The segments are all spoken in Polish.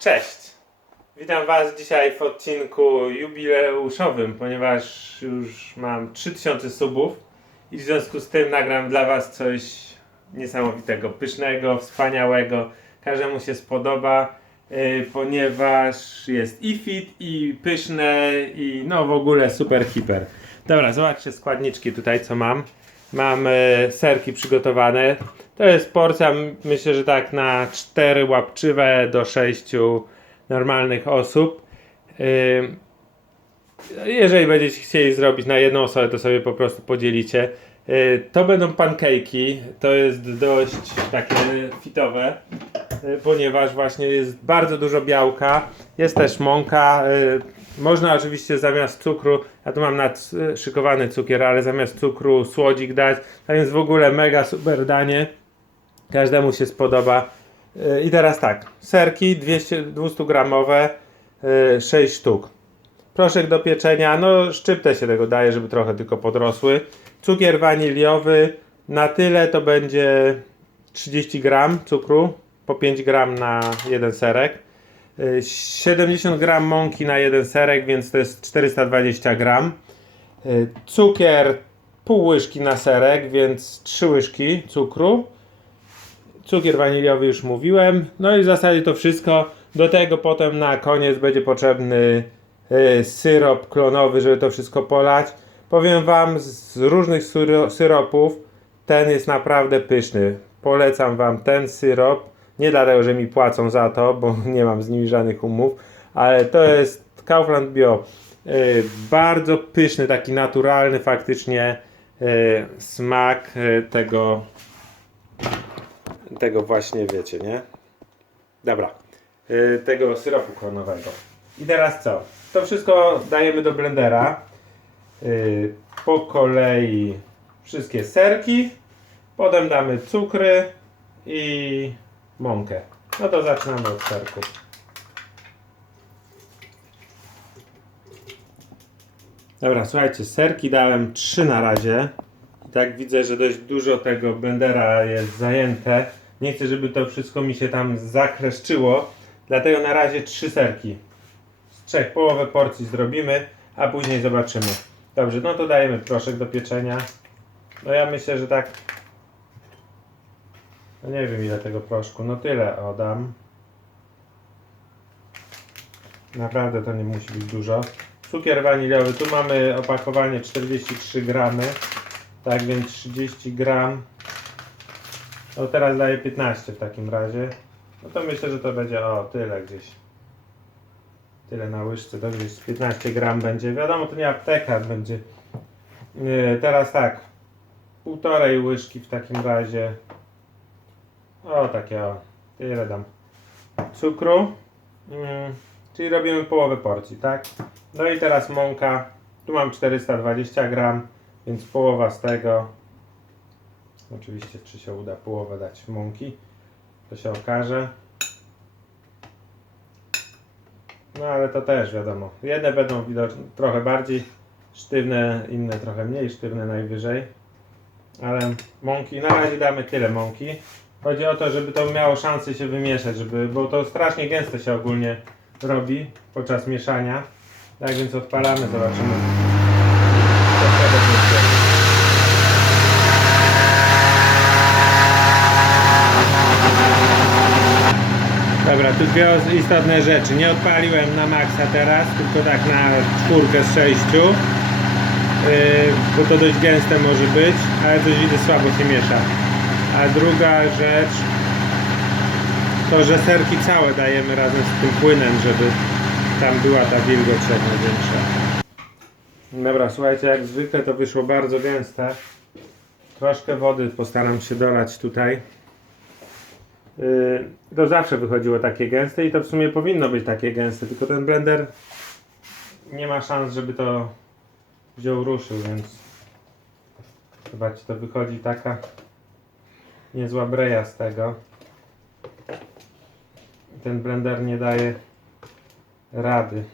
Cześć! Witam Was dzisiaj w odcinku jubileuszowym, ponieważ już mam 3000 subów i w związku z tym nagram dla Was coś niesamowitego, pysznego, wspaniałego. Każdemu się spodoba, yy, ponieważ jest i fit, i pyszne, i no w ogóle super hiper. Dobra, zobaczcie składniczki tutaj, co mam. Mam e, serki przygotowane. To jest porcja, myślę, że tak na 4 łapczywe do 6 normalnych osób. Ym, Jeżeli będziecie chcieli zrobić na jedną osobę, to sobie po prostu podzielicie. Y, To będą pancake'i. To jest dość takie fitowe, y, ponieważ właśnie jest bardzo dużo białka. Jest też mąka. Można oczywiście zamiast cukru, ja tu mam nadszykowany cukier, ale zamiast cukru słodzik dać. A więc w ogóle mega super danie. Każdemu się spodoba. Y, I teraz tak, serki 200, 200 gramowe, 6 sztuk. Proszek do pieczenia, no szczyptę się tego daje, żeby trochę tylko podrosły. Cukier waniliowy, na tyle to będzie 30 gram cukru, po 5 gram na jeden serek. Y, 70 gram mąki na jeden serek, więc to jest 420 gram. Y, Cukier pół łyżki na serek, więc 3 łyżki cukru. Cukier waniliowy już mówiłem. No i w zasadzie to wszystko. Do tego potem na koniec będzie potrzebny y, syrop klonowy, żeby to wszystko polać. Powiem Wam z różnych syro- syropów ten jest naprawdę pyszny. Polecam Wam ten syrop. Nie dlatego, że mi płacą za to, bo nie mam z nimi żadnych umów, ale to jest Kaufland Bio. Y, bardzo pyszny, taki naturalny faktycznie y, smak tego tego właśnie wiecie, nie? Dobra. Yy, tego syropu klonowego. I teraz co? To wszystko dajemy do blendera. Yy, po kolei wszystkie serki. Potem damy cukry i mąkę. No to zaczynamy od serków. Dobra, słuchajcie, serki dałem 3 na razie. Tak widzę, że dość dużo tego blendera jest zajęte. Nie chcę, żeby to wszystko mi się tam zakreszczyło. Dlatego na razie trzy serki. Z trzech połowę porcji zrobimy, a później zobaczymy. Dobrze, no to dajemy proszek do pieczenia. No ja myślę, że tak. No nie wiem ile tego proszku. No tyle oddam. Naprawdę to nie musi być dużo. Cukier waniliowy. Tu mamy opakowanie 43 gramy. Tak więc 30 gram. No teraz daję 15 w takim razie. No to myślę, że to będzie o tyle gdzieś. Tyle na łyżce, to gdzieś 15 gram będzie. Wiadomo, to nie apteka będzie. Nie, teraz tak. Półtorej łyżki w takim razie. O, takie o. Tyle dam. Cukru. Mm, czyli robimy połowę porcji, tak? No i teraz mąka. Tu mam 420 gram, więc połowa z tego. Oczywiście, czy się uda połowę dać mąki, to się okaże. No ale to też wiadomo. Jedne będą widoczne trochę bardziej sztywne, inne trochę mniej sztywne najwyżej. Ale mąki, na razie damy tyle mąki. Chodzi o to, żeby to miało szansę się wymieszać, żeby, bo to strasznie gęste się ogólnie robi podczas mieszania. Tak więc odpalamy, zobaczymy. co z tego wyjdzie. Dobra, tu dwie istotne rzeczy. Nie odpaliłem na maksa teraz, tylko tak na czwórkę z sześciu. Yy, bo to dość gęste może być, ale coś widzę słabo się miesza. A druga rzecz to, że serki całe dajemy razem z tym płynem, żeby tam była ta wilgoć jak największa. Dobra, słuchajcie, jak zwykle to wyszło bardzo gęste. Troszkę wody postaram się dolać tutaj. Yy, to zawsze wychodziło takie gęste i to w sumie powinno być takie gęste, tylko ten blender nie ma szans, żeby to wziął ruszył, więc zobaczcie, to wychodzi taka niezła breja z tego. Ten blender nie daje rady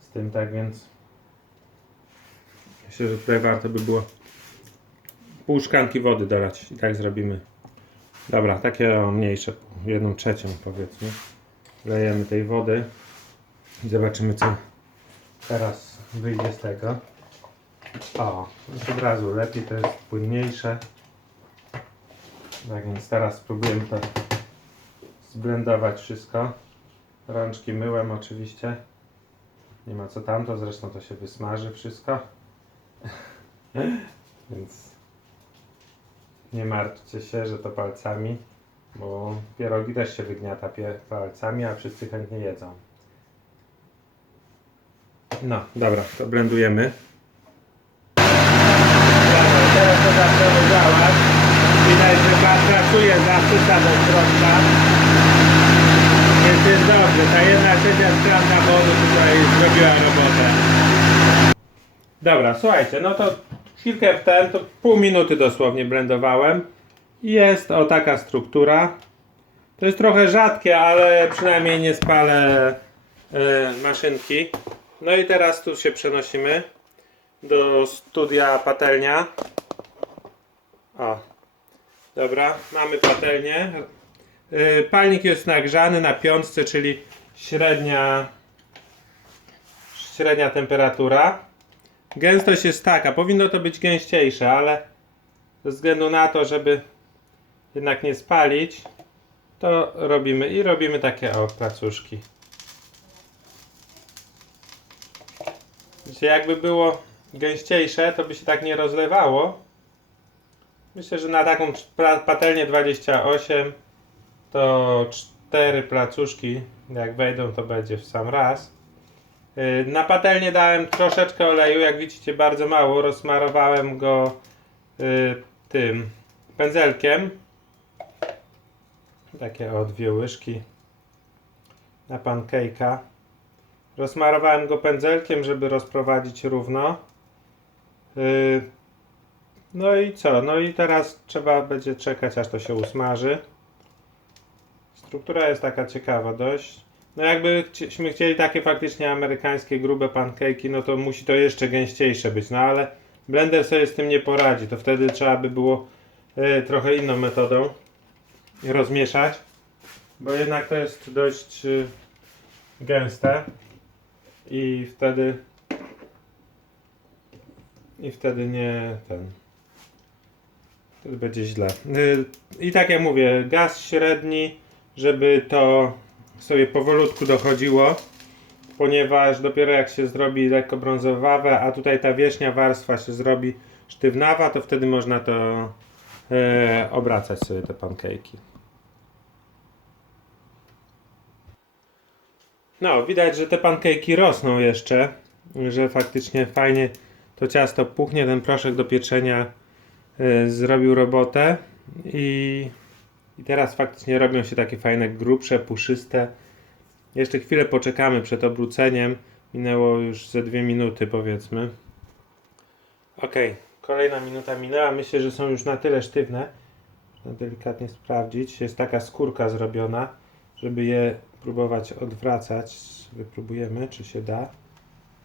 z tym, tak więc myślę, że tutaj warto by było pół szklanki wody dolać i tak zrobimy. Dobra, takie mniejsze, jedną trzecią powiedzmy. Lejemy tej wody. I zobaczymy co teraz wyjdzie z tego. O, już od razu lepiej, to jest płynniejsze. Tak więc teraz spróbujemy to zblendować wszystko. Rączki myłem oczywiście. Nie ma co tamto, zresztą to się wysmaży wszystko. Więc nie martwcie się, że to palcami, bo pierogi też się wygniata palcami, a wszyscy chętnie jedzą. No, dobra, to blendujemy. Dobra, teraz to zaczęło działać. Widać, że pracuje, zasysa do środka. Więc jest dobrze. Ta jedna trzecia szklanka wody tutaj zrobiła robotę. Dobra, słuchajcie, no to chwilkę w ten, to pół minuty dosłownie blendowałem. Jest o taka struktura. To jest trochę rzadkie, ale przynajmniej nie spalę e, maszynki. No i teraz tu się przenosimy do studia patelnia. O, dobra, mamy patelnię. E, palnik jest nagrzany na piątce, czyli średnia średnia temperatura. Gęstość jest taka, powinno to być gęściejsze, ale ze względu na to, żeby jednak nie spalić, to robimy i robimy takie placuszki. Jakby było gęściejsze, to by się tak nie rozlewało. Myślę, że na taką patelnię 28 to cztery placuszki, jak wejdą, to będzie w sam raz. Yy, Na patelnię dałem troszeczkę oleju, jak widzicie bardzo mało, rozsmarowałem go yy, tym pędzelkiem. Takie o dwie łyżki na pancake'a. Rozsmarowałem go pędzelkiem, żeby rozprowadzić równo. Yy, No i co? No i teraz trzeba będzie czekać, aż to się usmaży. Struktura jest taka ciekawa dość. No jakbyśmy chcieli takie faktycznie amerykańskie grube pancake'i, no to musi to jeszcze gęściejsze być, no ale blender sobie z tym nie poradzi, to wtedy trzeba by było e, trochę inną metodą rozmieszać, bo jednak to jest dość e, gęste i wtedy i wtedy nie ten. Wtedy będzie źle. Y, I tak jak mówię, gaz średni, żeby to sobie powolutku dochodziło, ponieważ dopiero jak się zrobi lekko brązowawe, a tutaj ta wierzchnia warstwa się zrobi sztywnawa, to wtedy można to e, obracać sobie te pancake'i. No, widać, że te pancake'i rosną jeszcze, że faktycznie fajnie to ciasto puchnie, ten proszek do pieczenia e, zrobił robotę i, i teraz faktycznie robią się takie fajne, grubsze, puszyste. Jeszcze chwilę poczekamy przed obróceniem. Minęło już ze dwie minuty powiedzmy. Ok, kolejna minuta minęła. Myślę, że są już na tyle sztywne, delikatnie sprawdzić. Jest taka skórka zrobiona, żeby je próbować odwracać. Wypróbujemy, czy się da.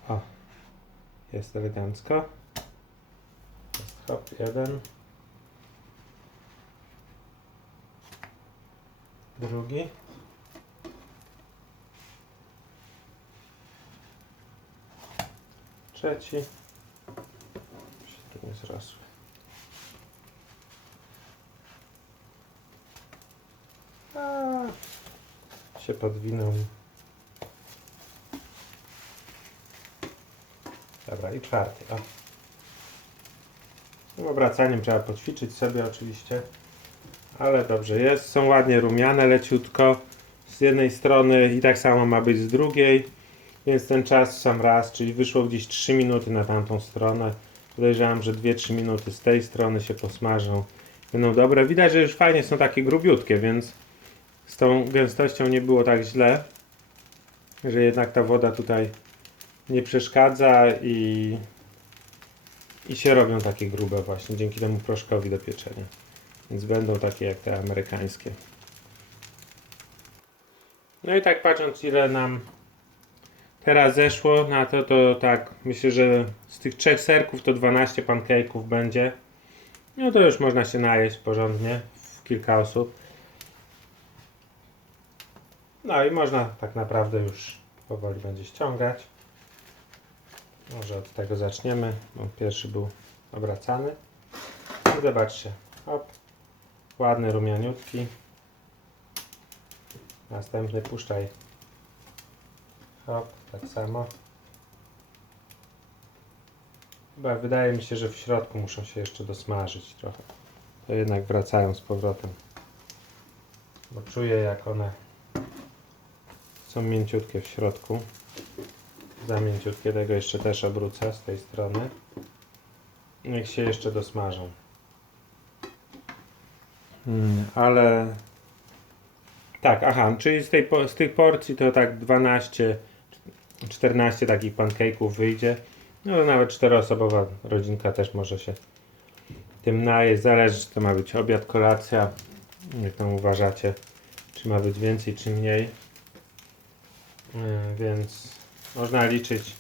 O, jest elegancko. Jest hop, jeden. Drugi. Trzeci. Się tu nie zrosły. A, się podwinął. Dobra, i czwarty. O. Obracaniem trzeba poćwiczyć sobie oczywiście. Ale dobrze jest. Są ładnie rumiane, leciutko. Z jednej strony i tak samo ma być z drugiej. Więc ten czas sam raz, czyli wyszło gdzieś 3 minuty na tamtą stronę. Podejrzewam, że 2-3 minuty z tej strony się posmażą. Będą dobre. Widać, że już fajnie są takie grubiutkie, więc z tą gęstością nie było tak źle. Że jednak ta woda tutaj nie przeszkadza i, i się robią takie grube właśnie dzięki temu proszkowi do pieczenia. Więc będą takie jak te amerykańskie. No i tak patrząc ile nam teraz zeszło na to, to tak myślę, że z tych trzech serków to 12 pancake'ów będzie. No to już można się najeść porządnie w kilka osób. No i można tak naprawdę już powoli będzie ściągać. Może od tego zaczniemy, bo pierwszy był obracany. I zobaczcie, hop, ładny, rumianiutki. Następny puszczaj. Hop, tak samo. Chyba wydaje mi się, że w środku muszą się jeszcze dosmażyć trochę. To jednak wracają z powrotem. Bo czuję jak one są mięciutkie w środku. Za mięciutkie tego jeszcze też obrócę z tej strony. Niech się jeszcze dosmażą. Hmm, ale tak, aha, czyli z, tej, z tych porcji to tak 12, 14 takich pancake'ów wyjdzie. No nawet czteroosobowa rodzinka też może się tym najeść. Zależy, czy to ma być obiad, kolacja. Jak tam uważacie, czy ma być więcej, czy mniej. Yy, Więc można liczyć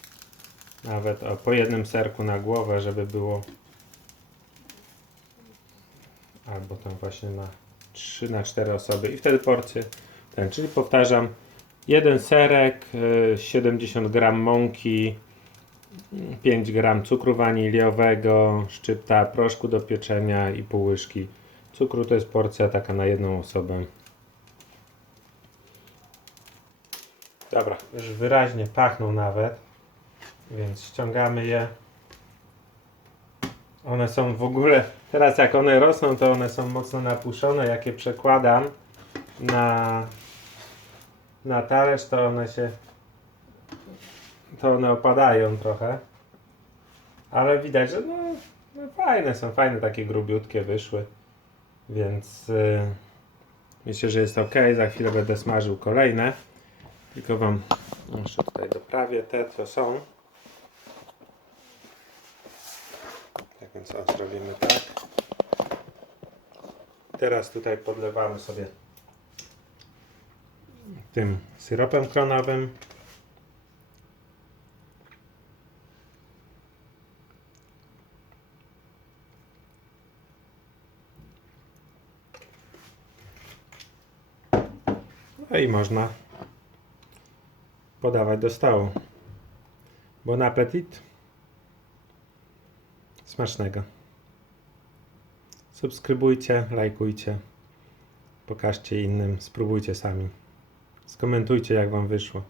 nawet o, po jednym serku na głowę, żeby było albo tam właśnie na 3 na 4 osoby i wtedy porcje ten, czyli powtarzam jeden serek, y, 70 gram mąki 5 gram cukru waniliowego, szczypta proszku do pieczenia i pół łyżki cukru. To jest porcja taka na jedną osobę. Dobra, już wyraźnie pachną nawet, więc ściągamy je. One są w ogóle, teraz jak one rosną, to one są mocno napuszone. Jak je przekładam na, na talerz, to one się to one opadają trochę. Ale widać, że no, no fajne są, fajne takie grubiutkie wyszły. Więc y, myślę, że jest ok. Za chwilę będę smażył kolejne. Tylko wam jeszcze tutaj doprawię te, co są. Więc o, zrobimy tak. Teraz tutaj podlewamy sobie tym syropem klonowym. No i można podawać do stołu. Bon appetit. Smacznego. Subskrybujcie, lajkujcie. Pokażcie innym, spróbujcie sami. Skomentujcie jak wam wyszło.